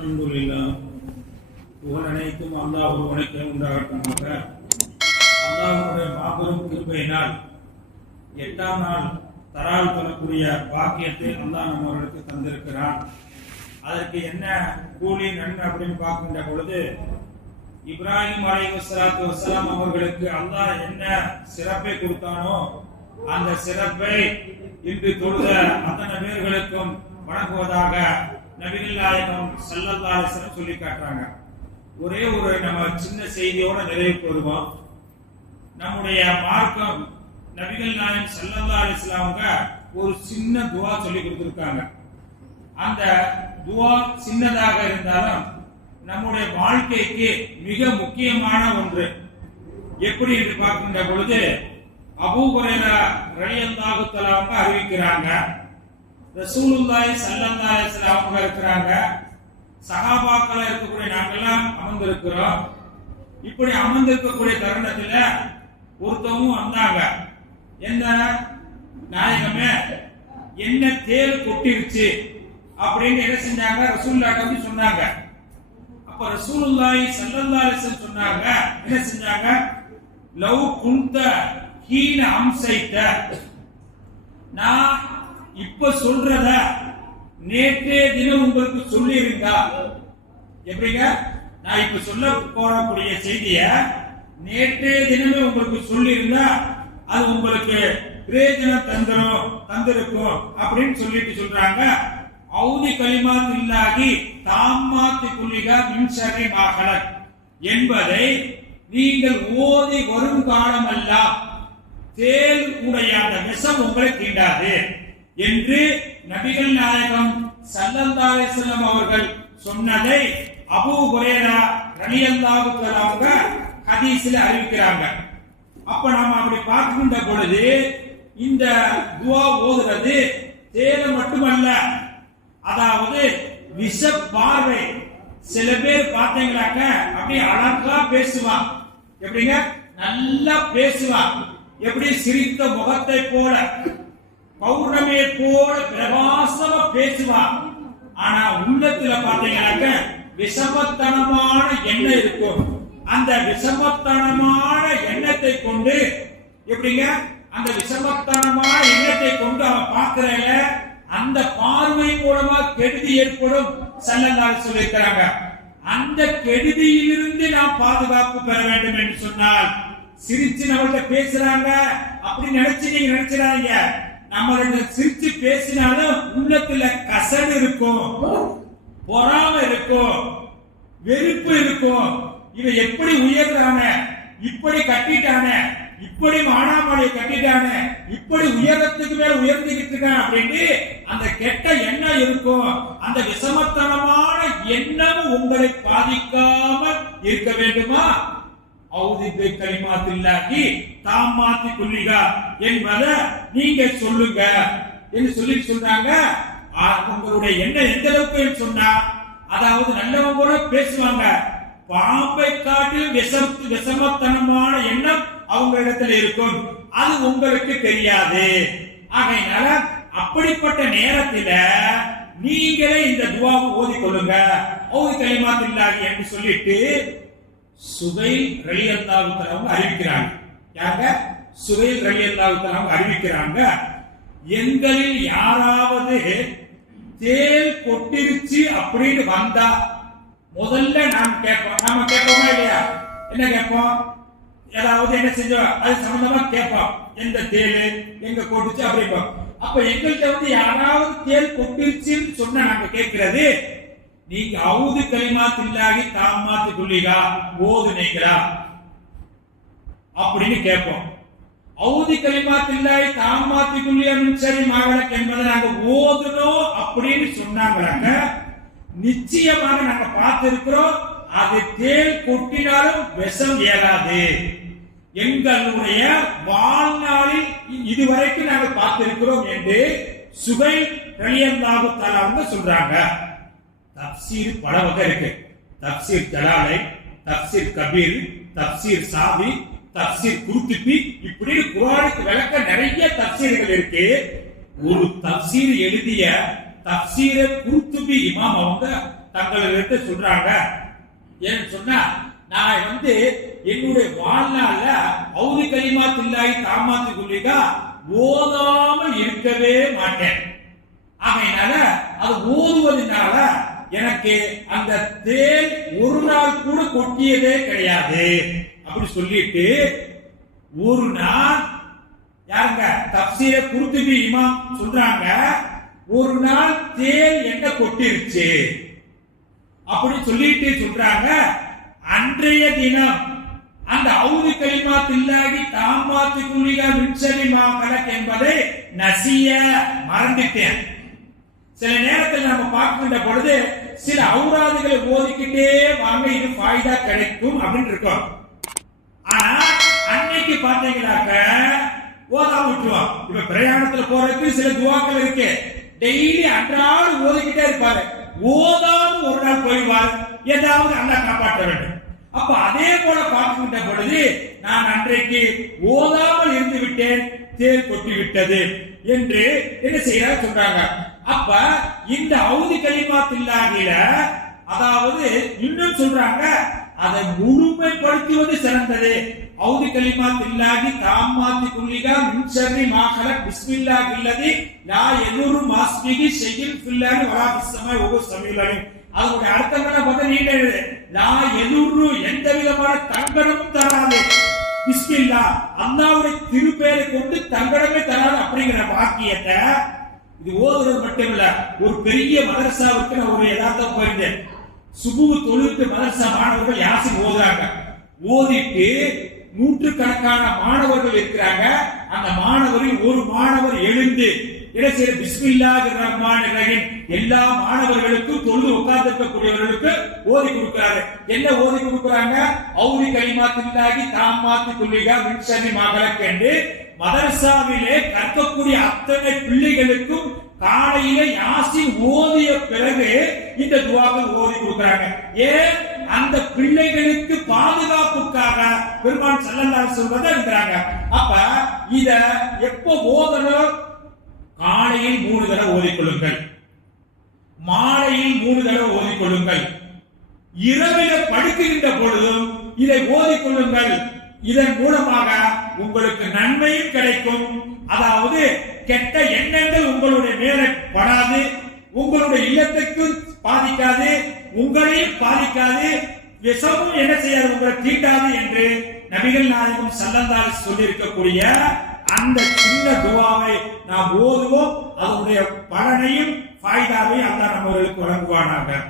அல்ஹம்துலில்லா. புகழ் அனைத்தும் அல்லாஹ் ஒருவனுக்கே உண்டாகட்டுமாக அல்லாஹ்வுடைய மாபெரும் கிருபையினால் எட்டாம் நாள் தரால் தரக்கூடிய பாக்கியத்தை அல்லாஹ் நம்மவர்களுக்கு தந்திருக்கிறான். அதற்கு என்ன கூலி நன்மை அப்படின்னு பார்க்கின்ற பொழுது இப்ராஹிம் அலைஹிஸ்ஸலாத்து வசலாம் அவர்களுக்கு அல்லாஹ் என்ன சிறப்பை கொடுத்தானோ அந்த சிறப்பை இன்று தொழுத அத்தனை பேர்களுக்கும் வழங்குவதாக நபிகள் நாயகம் ஸல்லல்லாஹு சொல்லி காட்டுறாங்க ஒரே ஒரு நம்ம சின்ன செய்தியோட நிறைவு பெறுவோம் நம்முடைய மார்க்கம் நபிகள் நாயன் ஸல்லல்லாஹு அலிஸ்லாமுங்க ஒரு சின்ன துவா சொல்லி கொடுத்துருக்காங்க. அந்த துவா சின்னதாக இருந்தாலும் நம்முடைய வாழ்க்கைக்கு மிக முக்கியமான ஒன்று. எப்படி என்று பார்க்கின்ற பொழுது அபூ ஹுரைரா ரலியல்லாஹு தஆலா அவங்க அறிவிக்கிறாங்க. ரசூலுல்லாஹி ஸல்லல்லாஹு அலைஹி வஸல்லம் அவங்க இருக்கிறாங்க. சஹாபாக்கள் இருக்கக்கூடிய நாங்கெல்லாம் அமர்ந்திருக்கிறோம். இப்படி அமர்ந்திருக்கக்கூடிய தருணத்துல ஒருத்தவங்க வந்தாங்க. என்ன நாயகமே என்ன தேல் கொட்டிருச்சு அப்படின்னு என்ன செஞ்சாங்க? ரசூல்லா வந்து சொன்னாங்க. அப்ப ரசூலுல்லாஹி ஸல்லல்லாஹு அலைஹி வஸல்லம் சொன்னாங்க. என்ன செஞ்சாங்க? லவ் குந்த ஹீன அம்சைத்த நான் இப்ப சொல்றத நேற்றே தினம் உங்களுக்கு சொல்லி இருந்தா எப்படிங்க? நான் இப்ப சொல்ல போறக்கூடிய செய்திய நேற்றே தினமே உங்களுக்கு சொல்லி இருந்தா அது உங்களுக்கு பிரயோஜனம் தந்துரும் தந்திருக்கும் அப்படின்னு சொல்லிட்டு சொல்றாங்க. அவுதி கலிமாத் இல்லாகி தாமாத்து புள்ளிகா மின்சரை மாகலக் என்பதை நீங்கள் ஓதி வரும் காலமெல்லாம் தேல் உடைய அந்த விஷம் உங்களை தீண்டாது. என்று நபிகள் நாயகம் ஸல்லல்லாஹு அலைஹி அவர்கள் சொன்னதை அபு ஹுரைரா ரலியல்லாஹு தஆலா அவங்க ஹதீஸ்ல அறிவிக்கிறாங்க. அப்ப நாம அப்படி பார்க்கின்ற பொழுது இந்த துவா ஓதுறது தேவை மட்டுமல்ல. அதாவது விஷ பார்வை. சில பேர் பார்த்தீங்களாக்க அப்படியே அழகா பேசுவான் எப்படிங்க? நல்லா பேசுவான் எப்படி சிரித்த முகத்தை போல. பௌர்ணமியை போல பிரகாசமா பேசுவான் ஆனா உள்ளத்துல பாத்தீங்கன்னாக்க விஷமத்தனமான எண்ணம் இருக்கும். அந்த விஷமத்தனமான எண்ணத்தை கொண்டு எப்படிங்க? அந்த விஷமத்தனமான எண்ணத்தை கொண்டு அவன் பார்க்கிறல அந்த பார்வை மூலமா கெடுதி ஏற்படும் சல்லல்லாஹு சொல்லியிருக்கிறாங்க. அந்த கெடுதியிலிருந்து நாம் பாதுகாப்பு பெற வேண்டும் என்று சொன்னால் சிரிச்சு நம்மள்கிட்ட பேசுறாங்க. அப்படி நினைச்சு நீங்க நினைச்சிடாதீங்க. நம்மள்ட்ட சிரிச்சு பேசினாலும் உள்ளத்துல கசடு இருக்கும். பொறாம இருக்கும். வெறுப்பு இருக்கும். இவன் எப்படி உயர்றான? இப்படி கட்டிட்டான? இப்படி மானாமலை கட்டிட்டான? இப்படி உயரத்துக்கு மேல உயர்ந்துகிட்டு இருக்கான் அப்படின்னு அந்த கெட்ட எண்ணம் இருக்கும். அந்த விஷமத்தனமான எண்ணம் உங்களை பாதிக்காமல் இருக்க வேண்டுமா? ஔதிபை கலிமாத்தில்லாக்கி தாமாத்தி குல்லிகா என்பத நீங்க சொல்லுங்க. என்று சொல்லி சொல்றாங்க. உங்களுடைய எண்ணம் எந்த அளவுக்கு சொன்னா அதாவது நல்லவங்க கூட பேசுவாங்க. பாம்பை காட்டில் விஷம் விஷமத்தனமான எண்ணம் அவங்க இடத்துல இருக்கும். அது உங்களுக்கு தெரியாது. ஆகையினால அப்படிப்பட்ட நேரத்துல நீங்களே இந்த துவாவை ஓதிக்கொள்ளுங்க ஓதி கலிமாத்தில்லாகி என்று சொல்லிட்டு சுகைல் ரலியல்லாஹு தஆலா அறிவிக்கிறாங்க. யாங்க சுகைல் ரலியல்லாஹு தஆலா அறிவிக்கிறாங்க. எங்களில் யாராவது தேல் கொட்டிருச்சு அப்படின்னு வந்தா முதல்ல நாம் கேட்போம். நாம கேட்போமா இல்லையா? என்ன கேட்போம்? ஏதாவது என்ன செஞ்சோம்? அது சம்பந்தமா கேட்போம். எந்த தேல் எங்க கொட்டுச்சு அப்படிப்போம் அப்ப எங்கள்கிட்ட வந்து யாராவது தேல் கொட்டிருச்சுன்னு சொன்னா நாங்க கேட்கிறது நீங்க அவுது கலிமாத்தில்லாகி தாமாத்து குள்ளிகா ஓதுனீங்களா அப்படின்னு கேட்போம். ஔதி கலிமாத்தில்லாய் தாமாத்தி குள்ளியமின் சரி மகளக் என்பதை நாங்க ஓதுனோம் அப்படின்னு சொன்னாங்களாங்க. நிச்சயமாக நாங்க பார்த்திருக்கிறோம் அது தேல் கொட்டினாலும் விஷம் ஏறாது. எங்களுடைய வாழ்நாளில் இதுவரைக்கும் நாங்கள் பார்த்திருக்கிறோம் என்று சுகை ரலியல்லாஹு தஆலா சொல்றாங்க. தப்சீர் பல வகை இருக்கு. தப்சீர் ஜலாலை தப்சீர் கபீர் தப்சீர் சாவி தப்சீர் குருத்துப்பி இப்படி குரானுக்கு விளக்க நிறைய தப்சீர்கள் இருக்கு. ஒரு தப்சீர் எழுதிய தப்சீர குருத்துபி இமாம் அவங்க தங்களிடத்து சொல்றாங்க. ஏன்னு சொன்னா நான் வந்து என்னுடைய வாழ்நாள்ல அவுதி கலிமா தில்லாய் தாமாத்து குள்ளிகா ஓதாம இருக்கவே மாட்டேன். ஆகையினால அது ஓதுவதனால எனக்கு அந்த தேன் ஒரு நாள் கூட கொட்டியதே கிடையாது. அப்படி சொல்லிட்டு ஒரு நாள் யாருங்க? தப்சீர குருத்துபி இமாம் சொல்றாங்க ஒரு நாள் தேல் என்ன கொட்டிருச்சு? அப்படி சொல்லிட்டு சொல்றாங்க அன்றைய தினம் அந்த அவுது கலிமா தில்லாகி தாமாத்து குளிகா மின்சலிமா கலக் என்பதை நசிய மறந்துட்டேன். சில நேரத்தில் நம்ம பார்க்கின்ற பொழுது சில அவுராதுகளை ஓதிக்கிட்டே வாங்க இது ஃபாய்தா கிடைக்கும் அப்படின்னு இருக்கோம் ஆனா அன்னைக்கு பாத்தீங்கன்னாக்க ஓதாம விட்டுருவான். இப்ப பிரயாணத்துல போறதுக்கு சில துவாக்கள் இருக்கு. டெய்லி அன்றாடு ஓதிக்கிட்டே இருப்பாரு. ஓதாம ஒரு நாள் போயிடுவார். ஏதாவது அண்ணா காப்பாற்ற வேண்டும். அப்ப அதே போல பார்க்கின்ற பொழுது நான் அன்றைக்கு ஓதாமல் இருந்து விட்டேன் தேர் கொட்டி விட்டது என்று என்ன செய்யறாரு சொல்றாங்க. அப்ப இந்த அவுதி கலிமா தில்லாகில அதாவது இன்னும் சொல்றாங்க அதை முழுமைப்படுத்துவது சிறந்தது. அவுதி கலிமா தில்லாகி தாமாத்தி குல்லிகா மின்சரி மாகல பிஸ்மில்லா கில்லதி லா எதுரு மாஸ்மிகி ஷெகில் ஃபில்லானி வலா பிஸ்ஸமா ஒவ்வொரு சமீலனி. அதனுடைய அர்த்தங்களை பார்த்தா நீண்ட எழுது. லா எதுரு எந்த விதமான தங்கடமும் தராது. பிஸ்மில்லா அல்லாவுடைய திருப்பேரை கொண்டு தங்கடமே தராது அப்படிங்கிற வாக்கியத்தை இது ஓதுறது மட்டும் இல்ல ஒரு பெரிய மதரசாவுக்கு நான் ஒரு யதார்த்தம் போயிருந்தேன். சுபு தொழுத்து மதரசா மாணவர்கள் யாசின் ஓதுறாங்க. ஓதிட்டு நூற்றுக்கணக்கான மாணவர்கள் இருக்கிறாங்க. அந்த மாணவரில் ஒரு மாணவர் எழுந்து இடைச்செயல் பிஸ்மில்லாஹ் ரஹ்மான் ரஹீம். எல்லா மாணவர்களுக்கும் தொழுது உட்கார்ந்திருக்கக்கூடியவர்களுக்கு ஓதி கொடுக்கிறாரு. என்ன ஓதி கொடுக்கிறாங்க? அவுதி தாம் தாமாத்தி குல்லிகா மின்சரி மகளக்கு என்று மதரசாவிலே கற்கக்கூடிய அத்தனை பிள்ளைகளுக்கும் காலையில யாசின் ஓதிய பிறகு இந்த துவாக்கள் ஓதி கொடுக்கிறாங்க. ஏன்? அந்த பிள்ளைகளுக்கு பாதுகாப்புக்காக பெருமான் செல்லல்லார் சொல்வதை இருக்கிறாங்க அப்ப இத எப்போ ஓதணும்? காலையில் மூணு தடவை ஓதிக்கொள்ளுங்கள் மாலையில் மூணு தடவை ஓதிக்கொள்ளுங்கள் இரவில படுக்கின்ற பொழுதும் இதை ஓதிக்கொள்ளுங்கள் இதன் மூலமாக உங்களுக்கு நன்மையும் கிடைக்கும். அதாவது கெட்ட எண்ணங்கள் உங்களுடைய மேலே படாது. உங்களுடைய இல்லத்துக்கு பாதிக்காது. உங்களையும் பாதிக்காது. விஷமும் என்ன செய்யாது? உங்களை தீண்டாது என்று நபிகள் நாயகம் சல்லந்தாரி சொல்லியிருக்கக்கூடிய அந்த சின்ன துவாவை நாம் ஓதுவோம். அதனுடைய பலனையும் ஃபாய்தாவையும் அல்லாஹ் நம்மளுக்கு வழங்குவானாக.